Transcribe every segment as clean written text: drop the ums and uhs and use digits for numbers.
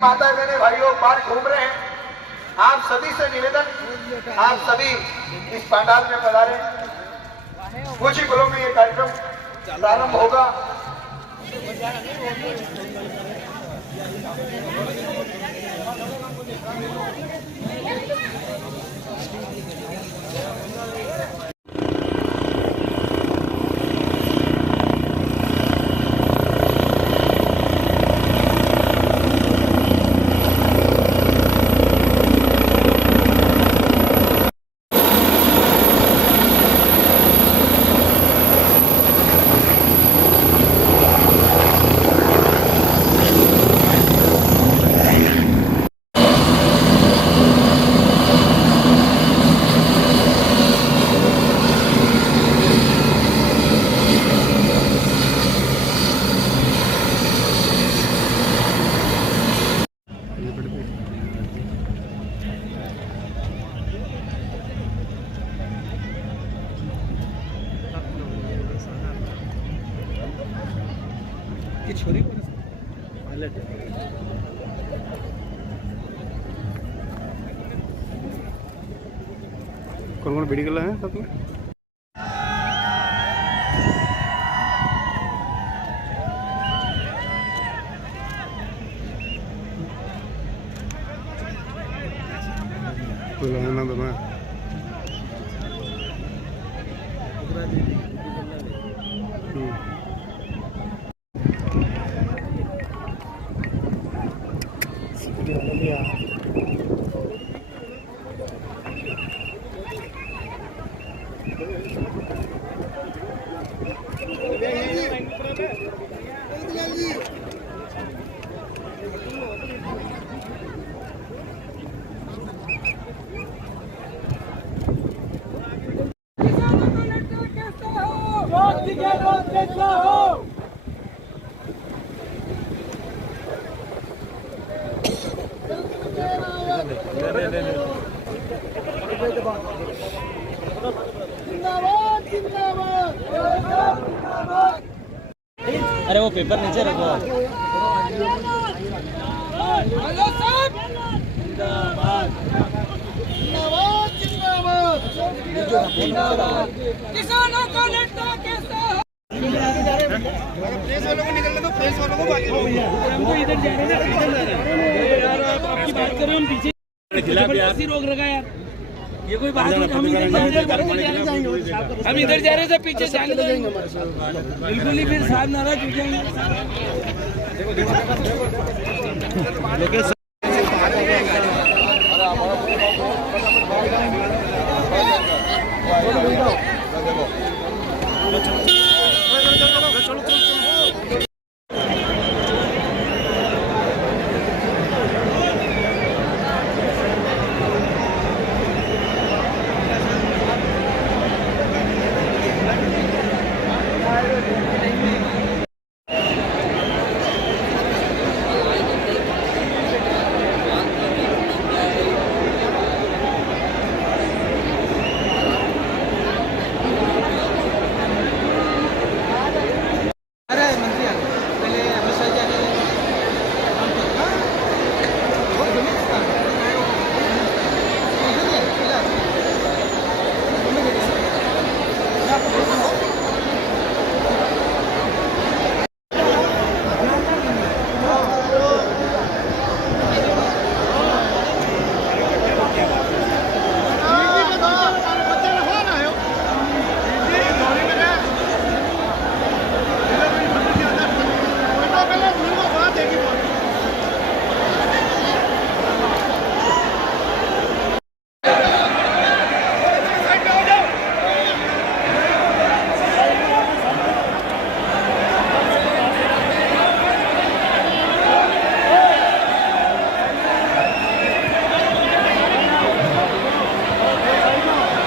माता बहने भाई लोग बाहर घूम रहे हैं। आप सभी से निवेदन, आप सभी इस पंडाल में पधारे। कुछ ही पलों में ये कार्यक्रम प्रारंभ होगा। छोरी पायलट कौन वीडियो कर रहा है साथ में कोई लगाना दो अरे वो पेपर नीचे रखो। किसानों का नेता कैसा है? प्रेस वालों को निकलने दो, प्रेस वालों को बाकी हमको इधर जाने दो यार। आप आपकी बात करो, हम पीछे जबरदस्ती रोक रखा है यार। ये कोई बात नहीं, हम इधर जा रहे थे, पीछे जाने देंगे बिल्कुल ही। फिर साहब नाराज हो जाएंगे।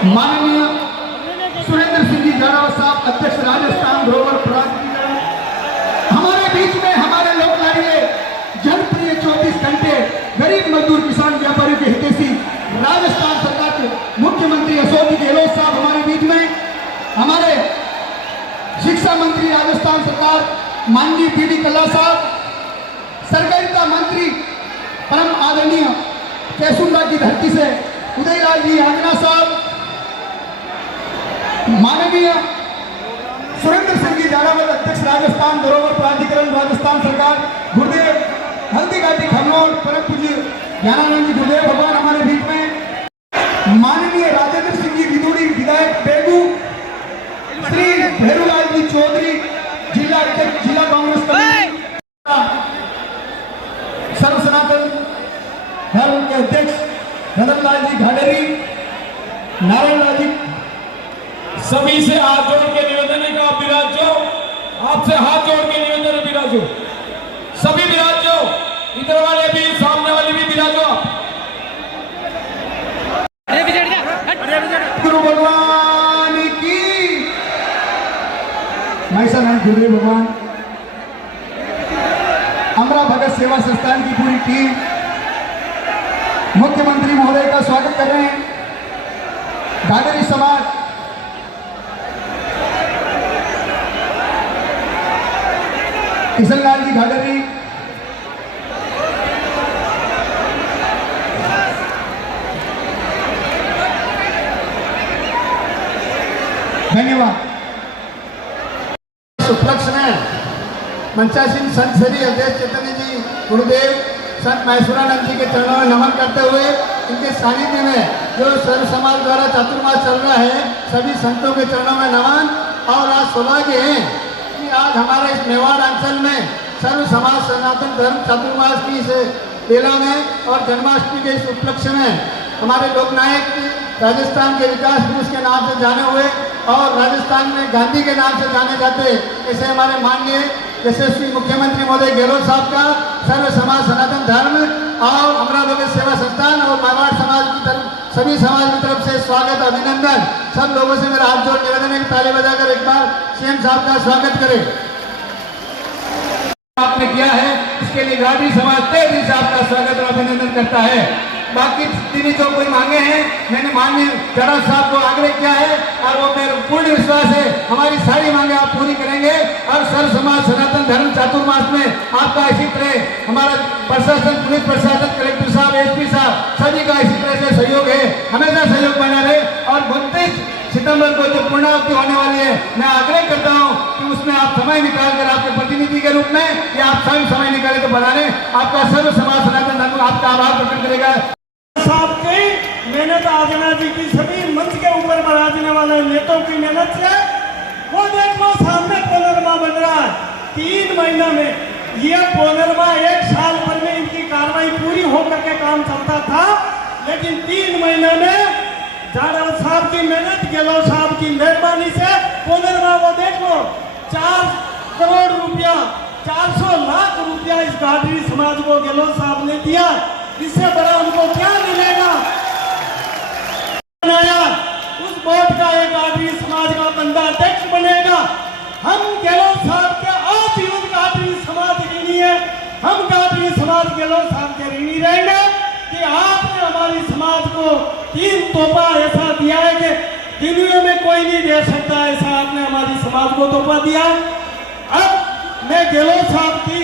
माननीय सुरेंद्र सिंह जी जारावा साहब, अध्यक्ष राजस्थान धरोहर प्राधिकरण, हमारे बीच में हमारे लोकलाड़िए जनप्रिय 24 घंटे गरीब मजदूर किसान व्यापारियों के हितैषी राजस्थान सरकार के मुख्यमंत्री अशोक गहलोत साहब हमारे बीच में, हमारे शिक्षा मंत्री राजस्थान सरकार माननीय पीडी कल्ला साहब, सहकारिता मंत्री कैसुंडा की धरती से उदयलाल जी आंजना साहब, माननीय सुरेंद्र सिंह जी झालावाड़ अध्यक्ष राजस्थान धरोहर प्राधिकरण राजस्थान सरकार, गुरुदेव हल्दी घाटी खरनौर परम पूज्य ज्ञानानंद जी गुरुदेव भगवान हमारे बीच में, माननीय राजेंद्र सिंह जी विदुड़ी विधायक बेगू, श्री भेरूलाल जी चौधरी जिला अध्यक्ष जिला कांग्रेस कमेटी, सर्व सनातन धर्म के अध्यक्ष रतनलाल जी घाडेरी, नारायण लाल जी, सभी से हाथ जोड़ के निवेदन है कि आप विराजो, आपसे हाथ जोड़ के निवेदन है विराजो, सभी विराजो, इधर वाले भी सामने वाले भी विराजो। गुरु भगवान की ऐसा नहीं, गुरुदेव भगवान, अमरा भगत सेवा संस्थान की पूरी टीम मुख्यमंत्री महोदय का स्वागत कर रहे हैं। घाघरी समाज, किशनलाल जी घाघरी, धन्यवाद। उपलक्ष्य में मंचासीन संत श्री अवधेश चैतन्य जी गुरुदेव संत महेश्वरानंद जी के चरणों में नमन करते हुए इनके सानिध्य में जो सर्व समाज द्वारा चातुर्मास चल रहा है, सभी संतों के चरणों में नमन। और आज सौभाग्य है कि आज हमारे इस मेवाड़ अंचल में सर्व समाज सनातन धर्म चातुर्मास की इस मेला में और जन्माष्टमी के इस उपलक्ष्य में हमारे लोक नायक राजस्थान के विकास पुरुष के नाम से जाने हुए और राजस्थान में गांधी के नाम से जाने जाते ऐसे हमारे माननीय यशस्वी मुख्यमंत्री महोदय गहलोत साहब का सर्व समाज सनातन धर्म और अमरा भगत सेवा संस्थान और मेवाड़ समाज की तरफ सभी समाज की तरफ से स्वागत अभिनंदन। सब लोगों से मेरा हाथ जोड़ निवेदन है कि ताली बजाकर एक बार सीएम साहब का स्वागत करें। आपने किया है इसके लिए घाटी समाज तहे दिल से आपका स्वागत और अभिनंदन करता है। बाकी तीन जो कोई मांगे हैं, मैंने माननीय जड़ा साहब को आग्रह किया है और वो मेरा पूर्ण विश्वास है हमारी सारी मांगे आप पूरी करेंगे और सर्व समाज सनातन धर्म चातुर्मास में आपका इसी तरह हमारा प्रशासन, पुलिस प्रशासन, कलेक्टर साहब, एसपी साहब सभी का इसी तरह से सहयोग है, हमेशा सहयोग बना रहे। और 29 सितंबर को जो पूर्णाहुति होने वाली है, मैं आग्रह करता हूं कि उसमें आप समय निकालकर आपके प्रतिनिधि के रूप में या आप स्वयं समय निकाले तो बना लें। आपका सर्व समाज सनातन धर्म आपका आभार प्रकट करेगा। साहब की मेहनत, आजना जी की सभी मंच के ऊपर बराजने वाले नेताओं की मेहनत से वो देखो सामने पुनर्मा बन रहा है। 3 महीना में ये पुनर्मा 1 साल भर में इनकी कार्रवाई पूरी होकर के काम चलता था, लेकिन 3 महीने में झाड़ा साहब की मेहनत, गहलोत साहब की मेहरबानी से पुनर्मा वो देखो 4 करोड़ रुपया, 400 लाख रुपया इस घाघरी समाज को गहलोत साहब ने दिया। इससे बड़ा उनको क्या मिलेगा? उस बोर्ड का एक घाघरी समाज का बंदा अध्यक्ष बनेगा। हम गहलोत साहब के आजीवन घाघरी समाज ऋणी है, हम घाघरी समाज गहलोत साहब के ऋणी रहेंगे कि आपने हमारी समाज को 3 तोहफा ऐसा दिया है कि दुनिया में कोई नहीं दे सकता, ऐसा आपने हमारी समाज को तोहफा दिया। अब मैं गहलोत साहब की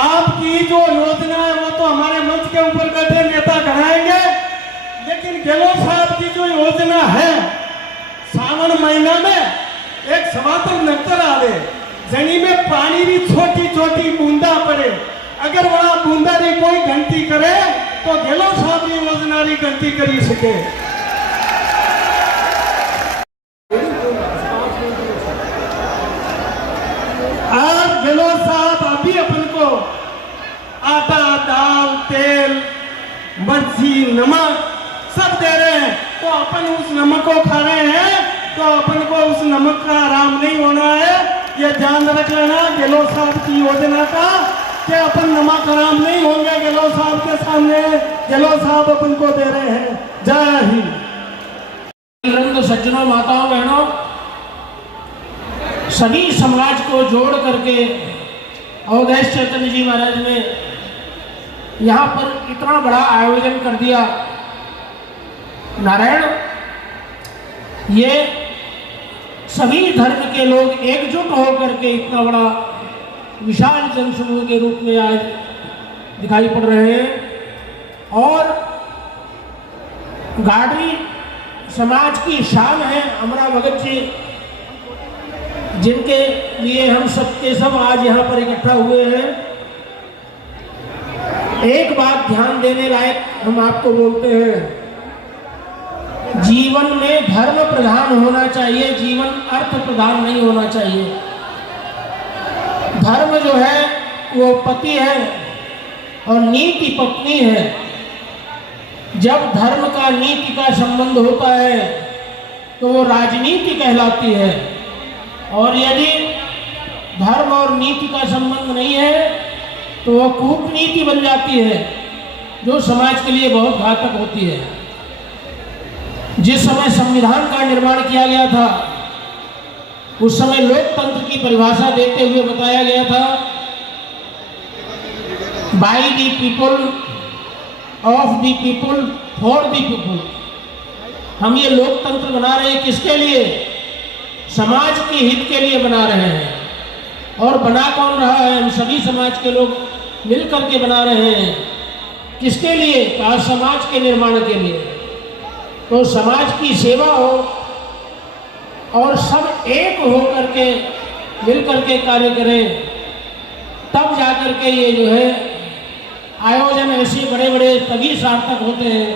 आपकी जो योजना है वो तो हमारे मंच के ऊपर बैठे नेता कराएंगे, लेकिन गहलोत साहब की जो योजना है सावन महीना में एक समातल नक्कर आवे, जनी में पानी भी छोटी छोटी बूंदा पड़े, अगर वहां बूंदा री कोई गलती करे तो गहलोत साहब की योजना री गलती करी सके। आज गहलोत साहब अभी अपन को आटा, दाल, तेल, मिर्ची, नमक सब दे रहे हैं, तो अपन उस नमक को खा रहे हैं तो अपन को उस नमक का आराम नहीं होना है। ये ध्यान रख लेना गहलोत साहब की योजना का कि अपन नमक आराम नहीं होंगे गहलोत साहब के सामने। गहलोत साहब अपन को दे रहे हैं। जय हिंद। सज्जनों, माताओं, बहनों, सभी समाज को जोड़ करके अवधेश चैतन्य जी महाराज ने यहाँ पर इतना बड़ा आयोजन कर दिया। नारायण, ये सभी धर्म के लोग एकजुट होकर के इतना बड़ा विशाल जनसमूह के रूप में आज दिखाई पड़ रहे हैं। और गाडरी समाज की शान है अमरा भगत जी, जिनके लिए हम सबके सब आज यहाँ पर इकट्ठा हुए हैं। एक बात ध्यान देने लायक हम आपको बोलते हैं, जीवन में धर्म प्रधान होना चाहिए, जीवन अर्थ प्रधान नहीं होना चाहिए। धर्म जो है वो पति है और नीति पत्नी है। जब धर्म का नीति का संबंध होता है तो वो राजनीति कहलाती है, और यदि धर्म और नीति का संबंध नहीं है तो वो कूटनीति बन जाती है, जो समाज के लिए बहुत घातक होती है। जिस समय संविधान का निर्माण किया गया था उस समय लोकतंत्र की परिभाषा देते हुए बताया गया था, by the people, of the people, for the people. हम ये लोकतंत्र बना रहे हैं किसके लिए? समाज के हित के लिए बना रहे हैं। और बना कौन रहा है? हम सभी समाज के लोग मिलकर के बना रहे हैं। किसके लिए? कहा समाज के निर्माण के लिए। तो समाज की सेवा हो और सब एक हो करके मिल करके कार्य करें, तब जाकर के ये जो है आयोजन ऐसे बड़े बड़े तभी सार्थक होते हैं।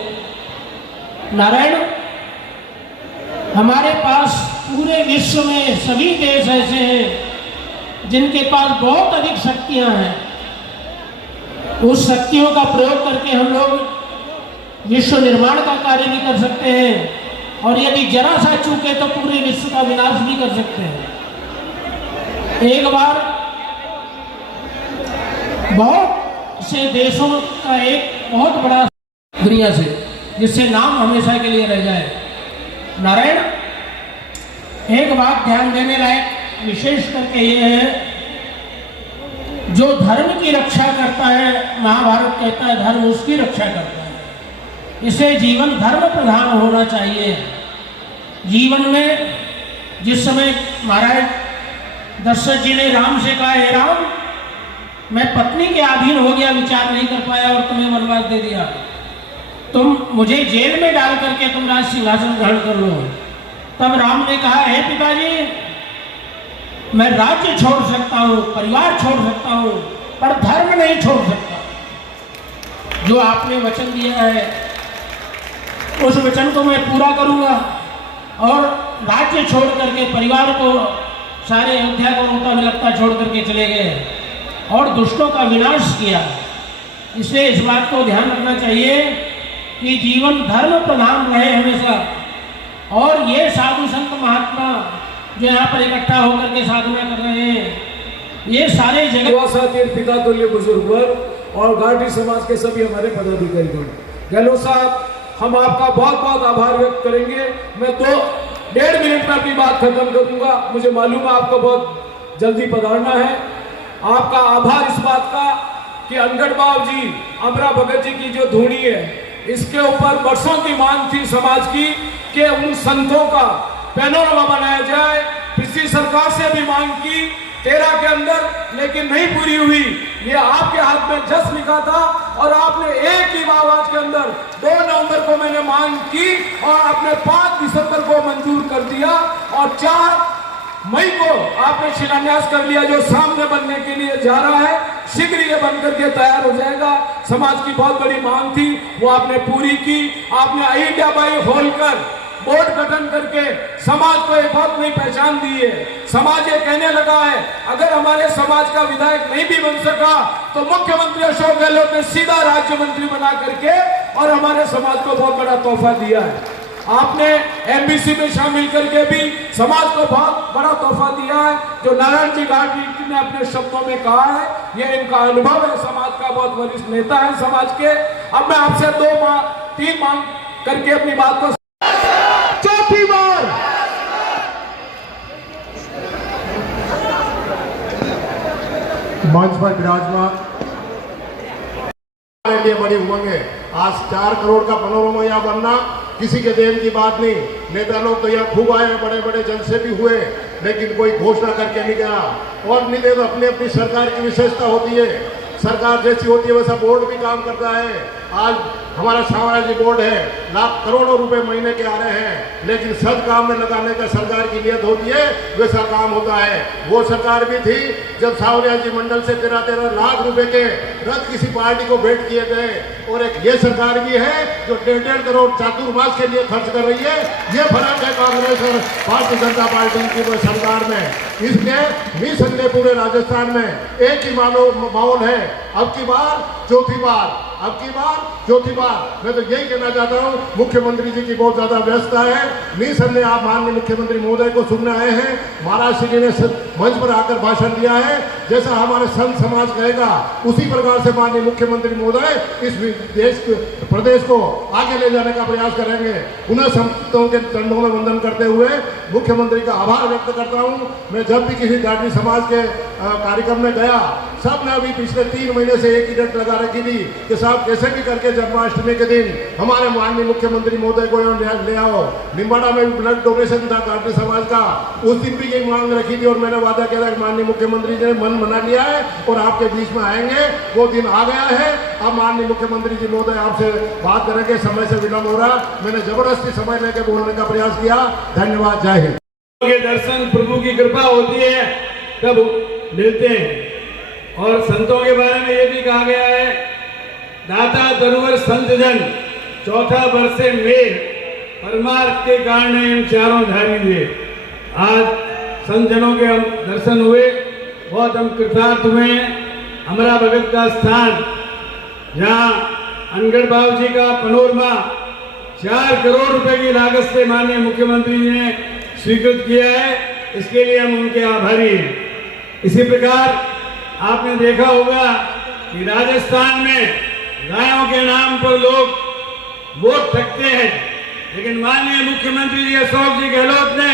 नारायण, हमारे पास पूरे विश्व में सभी देश ऐसे हैं जिनके पास बहुत अधिक शक्तियां हैं। उस शक्तियों का प्रयोग करके हम लोग विश्व निर्माण का कार्य भी कर सकते हैं, और यदि जरा सा चूके तो पूरे विश्व का विनाश भी कर सकते हैं। एक बार बहुत से देशों का एक बहुत बड़ा दुनिया से, जिससे नाम हमेशा के लिए रह जाए। नारायण, एक बात ध्यान देने लायक विशेष करके ये है, जो धर्म की रक्षा करता है, महाभारत कहता है धर्म उसकी रक्षा करता है। इसे जीवन धर्म प्रधान होना चाहिए। जीवन में जिस समय महाराज दशरथ जी ने राम से कहा, हे राम, मैं पत्नी के अधीन हो गया, विचार नहीं कर पाया और तुम्हें वनवास दे दिया, तुम मुझे जेल में डाल करके तुम राज सिंहासन ग्रहण कर लो। तब राम ने कहा, हे पिताजी, मैं राज्य छोड़ सकता हूँ, परिवार छोड़ सकता हूँ, पर धर्म नहीं छोड़ सकता। जो आपने वचन दिया है उस वचन को मैं पूरा करूँगा। और राज्य छोड़ करके परिवार को, सारे अयोध्या को उनका विलकता छोड़ करके चले गए और दुष्टों का विनाश किया। इसलिए इस बात को ध्यान रखना चाहिए कि जीवन धर्म प्रधान रहे हमेशा। और ये साधु संत महात्मा जो यहाँ पर इकट्ठा होकर के साधना कर रहे हैं, ये सारे जगह पिता तुल्य बुजुर्ग वर्ग और गाटी समाज के सभी हमारे पदाधिकारीगण, गहलोत साहब, हम आपका बहुत बहुत आभार व्यक्त करेंगे। मैं 2-1.5 मिनट में अपनी बात खत्म करूंगा। मुझे मालूम है आपको बहुत जल्दी पधारना है। आपका आभार इस बात का कि अंगड़बाव जी, अमरा भगत जी की जो धूनी है, इसके ऊपर वर्षों की मांग थी समाज की कि उन संतों का पैनोरमा बनाया जाए। पिछली सरकार से भी मांग की 13 के अंदर, लेकिन नहीं पूरी हुई। ये आपके हाथ में जस लिखा था और आपने एक ही आवाज के अंदर 2 नवंबर को मैंने मांग की और आपने 5 दिसंबर को मंजूर कर दिया और 4 मई को आपने शिलान्यास कर लिया, जो सामने बनने के लिए जा रहा है। शीघ्र ये बन करके तैयार हो जाएगा। समाज की बहुत बड़ी मांग थी, वो आपने पूरी की। आपने अहिल्याबाई होलकर बोर्ड गठन करके समाज को एक बहुत नई पहचान दी है। समाज ये कहने लगा है, अगर हमारे समाज का विधायक नहीं भी बन सका तो मुख्यमंत्री अशोक गहलोत ने सीधा राज्य मंत्री बना करके और हमारे समाज को बहुत बड़ा तोहफा दिया है। आपने एमबीसी में शामिल करके भी समाज को बहुत बड़ा तोहफा दिया है। जो नारायण जी गाटी ने अपने शब्दों में कहा है, ये इनका अनुभव है, समाज का बहुत वरिष्ठ नेता है समाज के। अब मैं आपसे 2-3 मांग करके अपनी बात को चौथी बार मंच पर विराजमान लिए बड़ी उमंग है। आज 4 करोड़ का पैनोरमा यहाँ बनना किसी के देन की बात नहीं। नेता लोग तो यहाँ खूब आए, बड़े बड़े जलसे भी हुए, लेकिन कोई घोषणा करके नहीं गया। और नहीं दे तो अपनी अपनी सरकार की विशेषता होती है। सरकार जैसी होती है वैसा बोर्ड भी काम करता है। आज हमारा साम्राज्य बोर्ड है, लाख करोड़ों रुपए महीने के आ रहे हैं, लेकिन सद काम में लगाने का सरकार की नियत होती है, वैसा काम होता है। वो सरकार भी थी जब साम्राज्य मंडल से 13-13 लाख रुपए के रथ किसी पार्टी को भेंट किए गए, और एक ये सरकार भी है जो 1.5 करोड़ चातुर्मास के लिए खर्च कर रही है। ये फर्क है कांग्रेस और भारतीय जनता पार्टी की सरकार में। इसलिए निसंदेह पूरे राजस्थान में एक ही माहौल है। अब की बार चौथी बार मैं तो यही कहना चाहता हूँ, मुख्यमंत्री जी की बहुत ज्यादा व्यस्तता है। निसंदेह आप माननीय मुख्यमंत्री महोदय को सुनने आए हैं। महाराज श्री ने मंच पर आकर भाषण दिया है, जैसा हमारे संत समाज कहेगा उसी प्रकार से माननीय मुख्यमंत्री महोदय इस देश प्रदेश को आगे ले जाने का प्रयास करेंगे। पुनः संतों के चरणों में वंदन करते हुए मुख्यमंत्री का आभार व्यक्त करता हूँ। मैं जब भी किसी जाति समाज के कार्यक्रम में गया, सब ने अभी पिछले 3 महीने से एक ही डट लगा रखी थी कि साहब कैसे भी करके जन्माष्टमी के दिन हमारे माननीय मुख्यमंत्री महोदय को ले आओ। निम्बाड़ा में भी ब्लड डोनेशन था जाति समाज का, उस दिन भी यही मांग रखी थी और मैंने वादा किया था कि माननीय मुख्यमंत्री जी ने मन बना लिया है और आपके बीच में आएंगे। वो दिन आ गया है। अब माननीय मुख्यमंत्री जी महोदय आपसे बात करेंगे, समय से विलंब हो रहा, मैंने जबरदस्ती समय लेकर बोलने का प्रयास किया। धन्यवाद, जय हिंद। के दर्शन प्रभु की कृपा होती है तब मिलते हैं। और संतों के बारे में ये भी कहा गया है, दाता तरुवर संत जन, चौथा बरसे मेल, परमार्थ के कारण इन चारों धारी हुए। आज संत जनों के हम दर्शन हुए, बहुत हम कृतार्थ हुए हैं। हमारा भगत का स्थान जहाँ अनगढ़ बाबू जी का पनोरमा 4 करोड़ रुपए की लागत से माननीय मुख्यमंत्री जी ने स्वीकृत किया है, इसके लिए हम उनके आभारी हैं। इसी प्रकार आपने देखा होगा कि राजस्थान में गायों के नाम पर लोग वोट ठगते हैं, लेकिन माननीय मुख्यमंत्री जी अशोक जी गहलोत ने,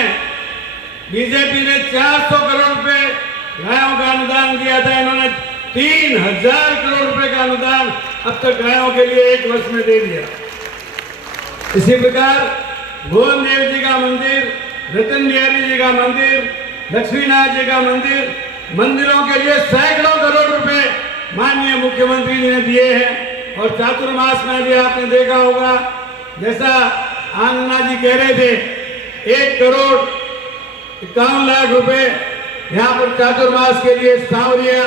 बीजेपी ने 400 करोड़ रुपए गायों का अनुदान दिया था, इन्होंने 3000 करोड़ रुपए का अनुदान अब तक गायों के लिए 1 वर्ष में दे दिया। इसी प्रकार भुवन देव जी का मंदिर, रतन बिहारी जी का मंदिर, लक्ष्मीनाथ जी का मंदिर, मंदिरों के लिए सैकड़ों करोड़ रुपए माननीय मुख्यमंत्री जी ने दिए हैं। और चातुर्मास में भी आपने देखा होगा, जैसा आनंदा जी कह रहे थे, 1 करोड़ 51 लाख रुपए यहाँ पर चातुर्मास के लिए सांवरिया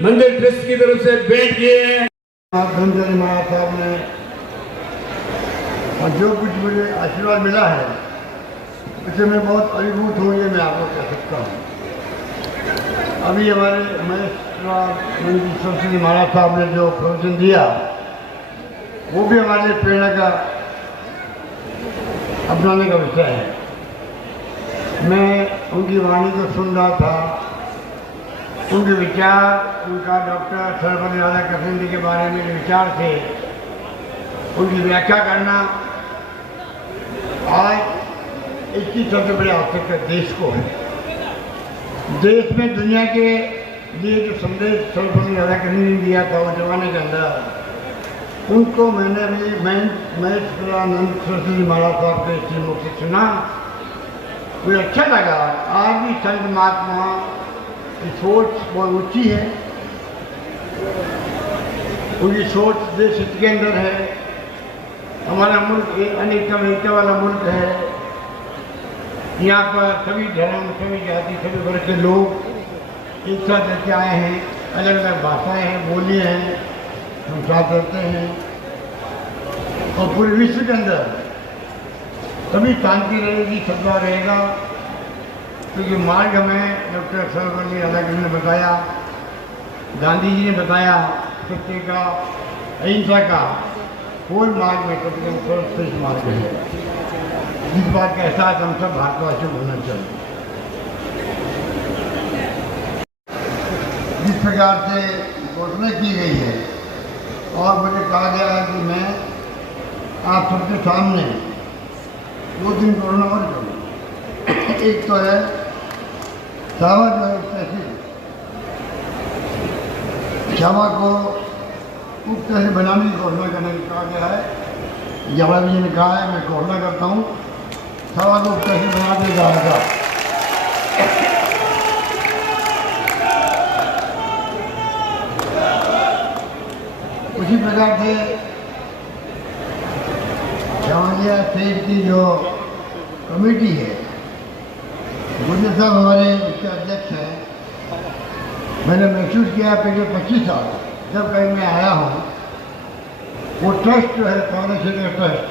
मंदिर ट्रस्ट की तरफ से भेंट किए हैं। धनंजय महाराज साहब ने और जो कुछ मुझे आशीर्वाद मिला है उससे मैं बहुत अभिभूत हूँ, ये मैं आपको कह सकता हूँ। अभी हमारे महेश सरस्वती महाराज साहब ने जो प्रवचन दिया वो भी हमारे लिए प्रेरणा का अपनाने का विषय है। मैं उनकी वाणी को सुन रहा था, उनके विचार, उनका डॉक्टर सर्वपल्ली राधाकृष्णन जी के बारे में विचार थे, उनकी व्याख्या करना आज इसकी सबसे बड़ी आवश्यकता देश को है। देश में दुनिया के लिए जो संदेश सर्वपल्ली राधाकृष्णन ने दिया था वो जमाने के अंदर, उनको मैंने अभी महेश सरस्वती महाराज साहब के श्रीमुख से सुना, मुझे अच्छा लगा। आज भी संत महात्मा की सोच बहुत ऊंची है, उनकी सोच देश हित के अंदर है। हमारा मुल्क एक अनेकता वाला मुल्क है, यहाँ पर सभी धर्म, सभी जाति, सभी वर्ग के लोग एक साथ रहते आए हैं, अलग अलग भाषाएं हैं, बोलियाँ हैं, हम साथ रहते हैं और पूरे विश्व के अंदर सभी शांति रहेगी, सद्भाव रहेगा। क्योंकि मार्ग हमें डॉक्टर सर्वपल्ली राधाकृष्णन ने बताया, गांधी जी ने बताया, सत्य का, अहिंसा का, कोई मार्ग में कभी सर्वश्रेष्ठ मार्ग है। इस बात का एहसास हम सब भारतवासियों को होना चाहिए। जिस प्रकार से घोषणा की गई है और मुझे कहा गया है कि मैं आप सबके सामने 2 दिन कोरोना और करूँ। एक तो है शामा जो है तहसील, शामा को उप तहसील बनाने की घोषणा करने को कहा गया है। जवाहर जी ने कहा है, मैं घोषणा करता हूँ, शामा को उप तहसील बना दिया जाएगा। उसी प्रकार से जवानिया स्टेट की जो कमेटी है, गुजर साहब हमारे उसके अध्यक्ष हैं। मैंने महसूस किया पिछले 25 साल जब कहीं मैं आया हूँ, वो ट्रस्ट जो है कांग्रेस क्षेत्र ट्रस्ट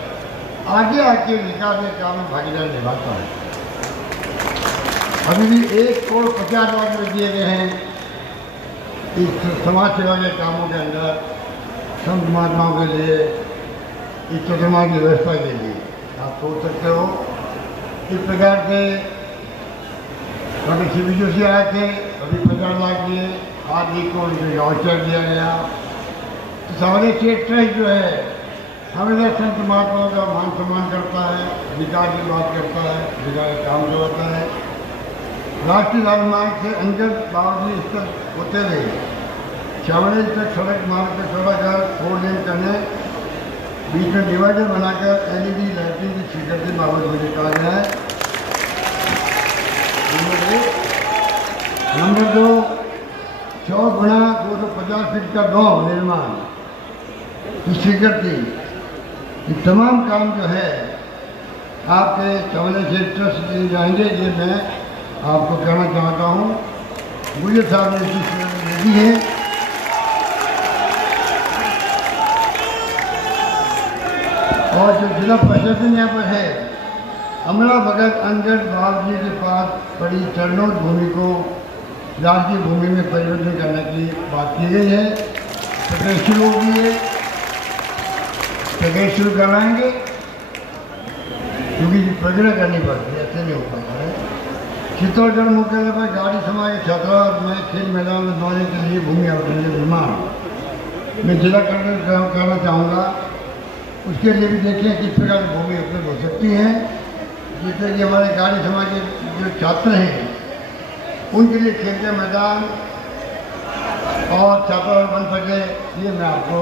आगे आके विकास के काम में भागीदारी निभाता है। अभी भी 1,50,00,000 रुपये दिए गए हैं इस समाज सेवा के कामों के अंदर, संत महात्माओं के लिए, इस चतुर्मास की व्यवस्था के लिए। आप सोच सकते हो इस प्रकार से कभी शिविर से आए थे, अभी 50 लाख दिए, आज 1 करोड़ रुपये वाउचर दिया गया। तो सारे स्टेट ट्रस्ट जो है हमेशा संत महात्माओं का मान सम्मान करता है, विकास की बात करता है, विकास का काम जो होता है। राष्ट्रीय राजमार्ग से अंजन बावली स्तर होते हुए छावनी तक सड़क मार्ग पर चौड़ा कर 4 लेन करने, बीच में डिवाइडर बनाकर LED लाइटिंग की स्वीकृति बाबत मुझे कहा गया है। नंबर 2, 100 गुणा 250 फीट का गांव निर्माण की स्वीकृति। ये तमाम काम जो है आपके चवले से ट्रस्ट दिए जाएंगे, ये मैं आपको कहना चाहता हूँ। मुझे साहब ने इसकी स्वीकृति दी है। और जो जिला प्रशासन यहाँ पर है, अमला भगत अंजन बावली के पास पड़ी चरणों भूमि को राजकीय भूमि में परिवर्तन करने की बात की गई है। प्रक्रिया शुरू होगी है, प्रक्रिया शुरू करवाएंगे क्योंकि प्रक्रिया करनी पड़ती है, ऐसे नहीं हो पाता है। चित्तौड़गढ़ मुख्यालय पर गाड़ी समाज के छात्रा और नए खेल मैदान में दौड़ने के लिए भूमि आवंटन के निर्माण में जिला कलेक्टर करना चाहूँगा। उसके लिए भी देखें किस प्रकार की भूमि उपलब्ध हो सकती है, जिससे कि हमारे गाड़ी समाज के जो छात्र हैं उनके लिए खेल के मैदान और छात्रा बन सके, ये मैं आपको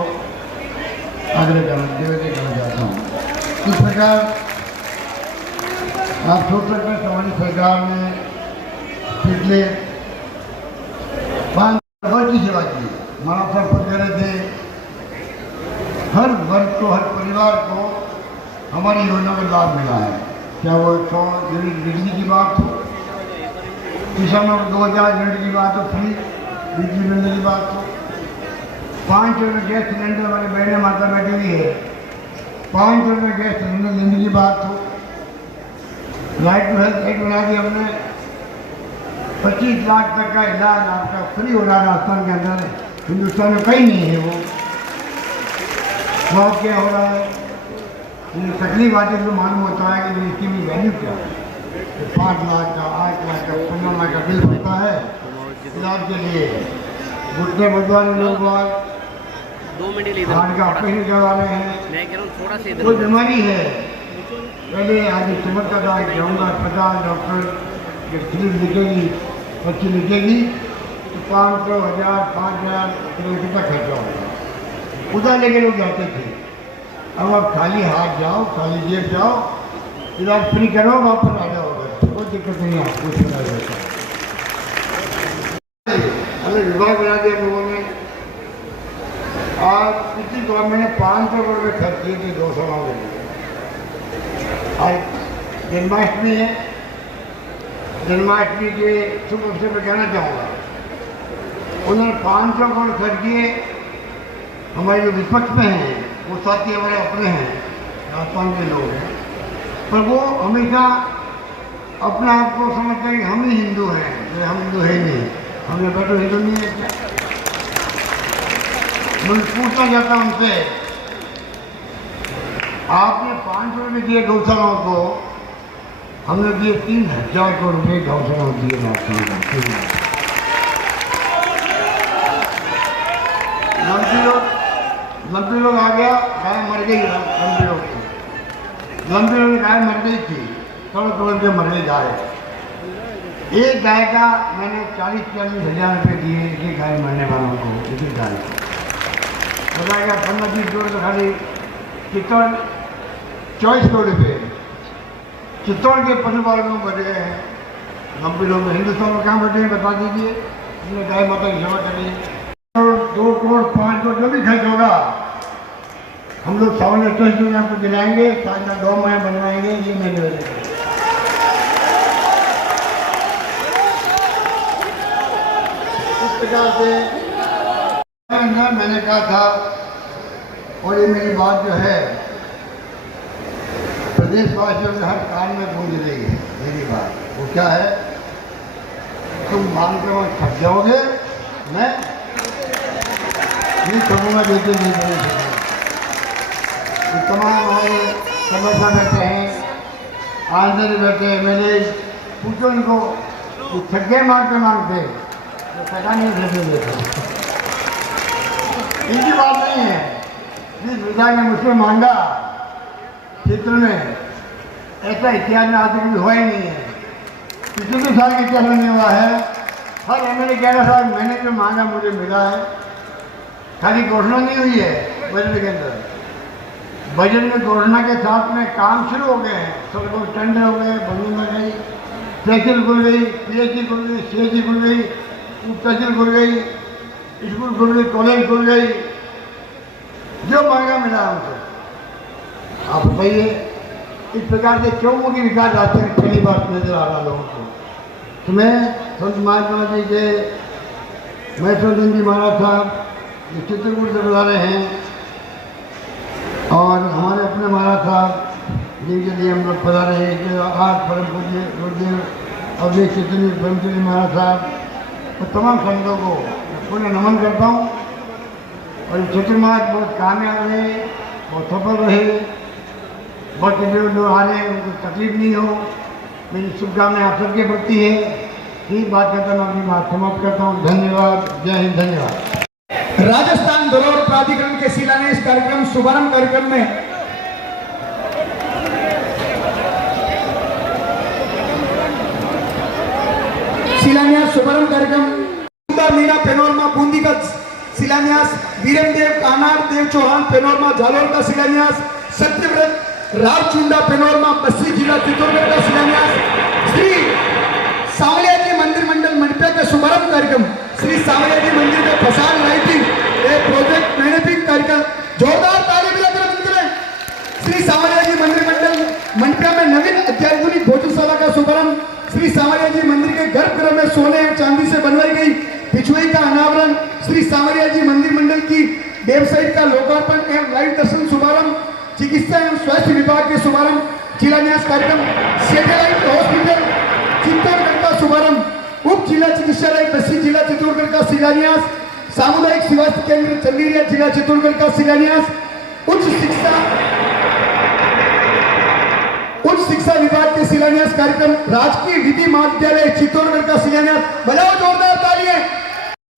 आग्रह करना चाहता हूँ। इस प्रकार आप सोच सकते हैं हमारी सरकार ने पिछले 5 वर्ष की सेवा की। मानव संपद कह रहे थे हर वर्ग को, हर परिवार को हमारी योजना का लाभ मिला है। क्या वो 100 यूनिट बिजली की बात हो, किसानों को 2000 यूनिट की बात हो, फ्री बिजली मिलने की बात हो, 5 रुपये गैस सिलेंडर वाली बहने माता बैठी हुई है, 5 रुपये गैस सिलेंडर लेने की बात हो, राइट टू हेल्थ एक्ट बना दी हमने, 25 लाख तक का इलाज आपका फ्री हो रहा है राजस्थान के अंदर। हिंदुस्तान में कहीं नहीं है वो। बहुत क्या हो रहा है, ये तकलीफ आती है तो मालूम होता है कि इसकी भी वैल्यू क्या है। 5 लाख का, 8 लाख का, 15 लाख का बिल बनता है इलाज के लिए। घुटने बदवाने लोग हार्ट का ऑपरेशन करवा रहे हैं, कोई बीमारी है। पहले आज चमक का दाग जाऊँगा अस्पताल, डॉक्टर की फीस लिखेगी, पर्ची लिखेगी तो 500, 1000, 5000 कितना खर्चा होगा। उधर लेके लोग जाते थे। अब आप खाली हाथ जाओ, खाली जेब जाओ, इलाज फ्री करो, वापस आ जाओगे, कोई दिक्कत नहीं है। आपको सुना जाता हमें विभाग बना दिया लोगों ने। आज पिछली गवर्नमेंट ने 500 करोड़ रुपये खर्च किए थे 2 सालों के लिए। आज जन्माष्टमी है, जन्माष्टमी के शुभ अवसर पर कहना चाहूँगा, उन्होंने 500 करोड़ खर्च किए। हमारे जो विपक्ष में हैं वो साथी हमारे अपने हैं, राजस्थान के लोग हैं, पर वो हमेशा अपने आप को समझते हैं कि हम ही हिंदू हैं। हम हिंदू है ही नहीं, हमने बैठो हिंदू नहीं है क्या। मुझे पूछना चाहता हूँ उनसे, आपने 500 रुपये दिए गौशालाओं को, हमने दिए 3000 करोड़ रुपये गौशालाओं दिए राजस्थान को। लंबी लोग आ गया, गाय मर गई। लंबी लोग गाय मर गई थी, तोड़ के मर गई गाय। एक गाय का मैंने 40-40 हज़ार रुपये दिए, एक गाय मरने वालों को, एक गाय बताएगा 15-20 करोड़ तो खाली चित्तौड़ 24 करोड़ रुपये चित्तौड़ के पशुपालकों में बढ़ गए हैं। लंबी लोग हिंदुस्तान में कहाँ बैठे हैं बता दीजिए, इसने गाय माता की सेवा करी। 2 करोड़ 5 करोड़ जो भी खर्च होगा हम लोग सावन ट्रस्ट में आपको दिलाएंगे, 2 महीने बनवाएंगे, ये मैं निवेदन करूँगा। इस प्रकार से मैंने कहा था, और ये मेरी बात जो है प्रदेशवासियों के हर कान में गूंज रही है। मेरी बात वो क्या है, तुम मान के वहाँ थक जाओगे, मैं नहीं करूँगा, देते नहीं करूँगा। तमाम हमारे संगठन बैठे हैं, आंदोलन बैठे हैं, मैंने पूछो उनको थक गए मांगते तो पैसा नहीं देते। इनकी बात नहीं है, जिस विधायक ने मुझसे मांगा क्षेत्र में, ऐसा इतिहास में आज तक भी हुआ ही नहीं है। पिछले 2 साल के इतिहास में नहीं हुआ है। हर एमएलए कह रहा था मैंने जो मांगा मुझे मिला है। खाली घोषणा नहीं हुई है बजट के अंदर, बजट में घोषणा के साथ में काम शुरू हो गए हैं। सड़कों टेंडर हो गए, बनी में गई, तहसील खुल गई, पीएचडी खुल गई, सीएचडी खुल गई, उप तहसील खुल गई, स्कूल खुल गई, कॉलेज खुल गई, जो मांगा मिला हमसे। आप बताइए, इस प्रकार से चौमुखी विकास रास्ते में पहली बार नजर आ रहा लोगों को। तो मैं संत महात्मा जी के महेश्वर जी महाराज साहब ये चित्रकूट से बुला रहे हैं, और हमारे अपने महाराज साहब जिनके लिए हम लोग बता रहे हैं कि आज परम पूज्य गुरुदेव अवधेश चित्र ब्रह्मचर्य महाराज साहब और तमाम संतों को पुनः नमन करता हूँ। और ये चित्र महाराज बहुत कामयाब रहे, बहुत सफल रहे, बहुत जो लोग आ रहे हैं उनको तकलीफ नहीं हो। मेरी शुभकामनाएं आप सबके प्रति है। यही बात करता मैं अपनी बात समाप्त करता हूँ। धन्यवाद, जय हिंद, धन्यवाद। राजस्थान धरोहर प्राधिकरण के शिलान्यास कार्यक्रम शुभारंभ कार्यक्रम में शिलान्यास शुभारंभ कार्यक्रम मीना पेनोरमा बूंदी का शिलान्यास, वीरेंद्र कानार देव चौहान पेनोरमा जालोर का शिलान्यास, सत्यव्रत राजचुंडा पेनोरमा पश्चिमी जिला चित्तौड़गढ़ का शिलान्यास, श्री सांवलिया जी मंदिर मंडल मंडपा का शुभारंभ कार्यक्रम, श्री सांवलिया जी मंदिर में फसान लाइटिंग प्रोजेक्ट मैनेजिंग कार्यक्रम, जोरदार ताली मिलाकर करें। श्री सांवलिया जी मंदिर मंडल मंडपा में नवीन अत्याधुनिक भोजनशाला का शुभारंभ, श्री सांवलिया जी मंदिर के गर्भगृह में सोने और चांदी से बनवाई गई पिछुई का अनावरण, श्री सांवलिया जी मंदिर मंडल की वेबसाइट का लोकार्पण एवं लाइव दर्शन शुभारंभ, चिकित्सा एवं स्वास्थ्य विभाग के शुभारंभ शिलान्यास कार्यक्रम, सैटेलाइट हॉस्पिटल चित्तौड़गढ़ का शुभारंभ, उप जिला चिकित्सालय पश्चिमी जिला चित्तौड़गढ़ का शिलान्यास, सामुदायिक स्वास्थ्य केंद्र चंदीरिया जिला चित्तौड़गढ़ का शिलान्यास, उच्च शिक्षा विभाग के शिलान्यास कार्यक्रम, राजकीय विधि महाविद्यालय चित्तौड़गढ़ का शिलान्यास, बजाओ जोरदार तालियां।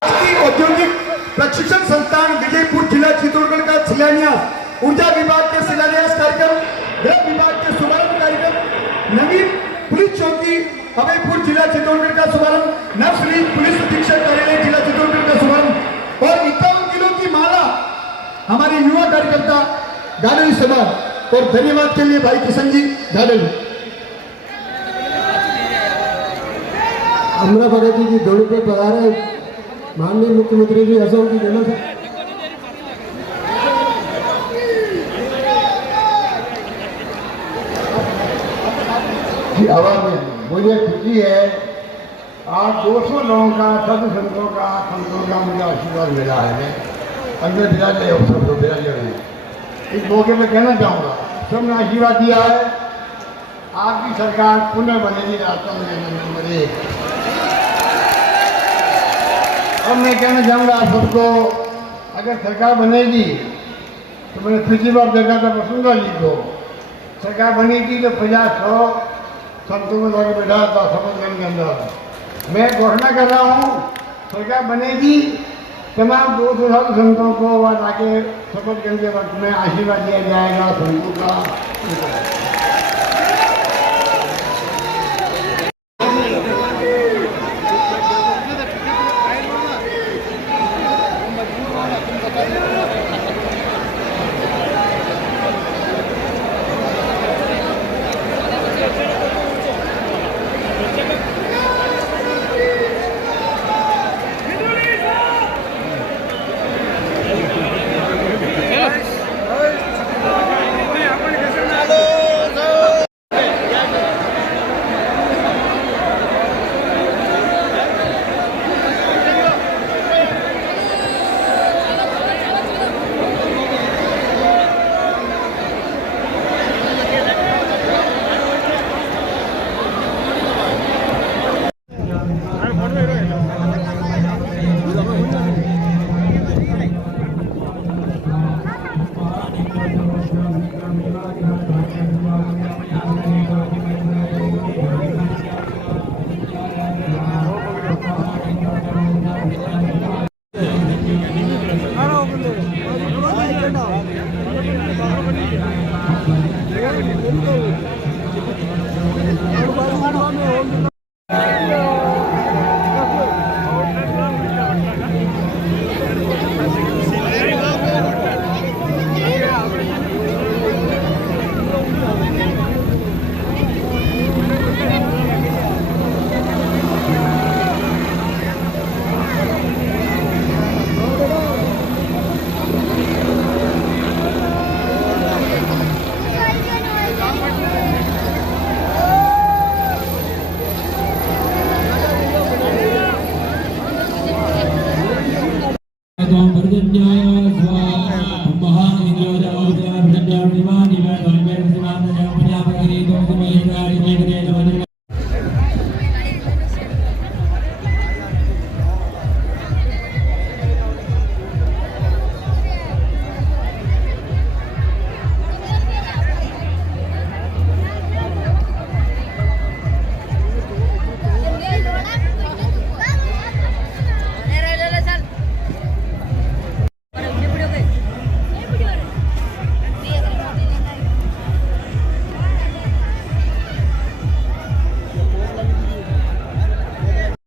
राजकीय औद्योगिक प्रशिक्षण संस्थान विजयपुर जिला चित्तौड़गढ़ का शिलान्यास, ऊर्जा विभाग के शिलान्यास कार्यक्रम, गृह विभाग के शुभारंभ कार्यक्रम, नवीन पुलिस चौकी अभयपुर जिला चित्तौड़गढ़ का शुभारंभ, नवश्री पुलिस अधीक्षक कार्यालय जिला चित्तौड़गढ़ का शुभारंभ, और 51 किलो की माला हमारे युवा कार्यकर्ता गाड़वी समाज। और धन्यवाद के लिए भाई किशन जी गाड़वी। अमरावती जी दौड़ पे पधारे माननीय मुख्यमंत्री जी अशोक जी गहलोत की आवाज में मुझे खुशी है। आज 200 लोगों का साधु संतों का मुझे आशीर्वाद मिला है। अंदर विराजे और सब लोग विराजे हैं। इस मौके में कहना चाहूँगा, सबने आशीर्वाद दिया है, आपकी सरकार पुनः बनेगी राजस्थान में नंबर 1। अब मैं कहना चाहूँगा आप सबको, अगर सरकार बनेगी तो मैंने पिछली बार देखा था वसुंधरा जी को, सरकार बनेगी तो 50-100 संतों को लाके बैठा था शपथ ग्रहण के अंदर। मैं घोषणा कर रहा हूँ, सरकार बनेगी, तमाम 200 संतों को वहाँ लाके शपथ ग्रहण के वक्त में आशीर्वाद दिया जाएगा संतों का।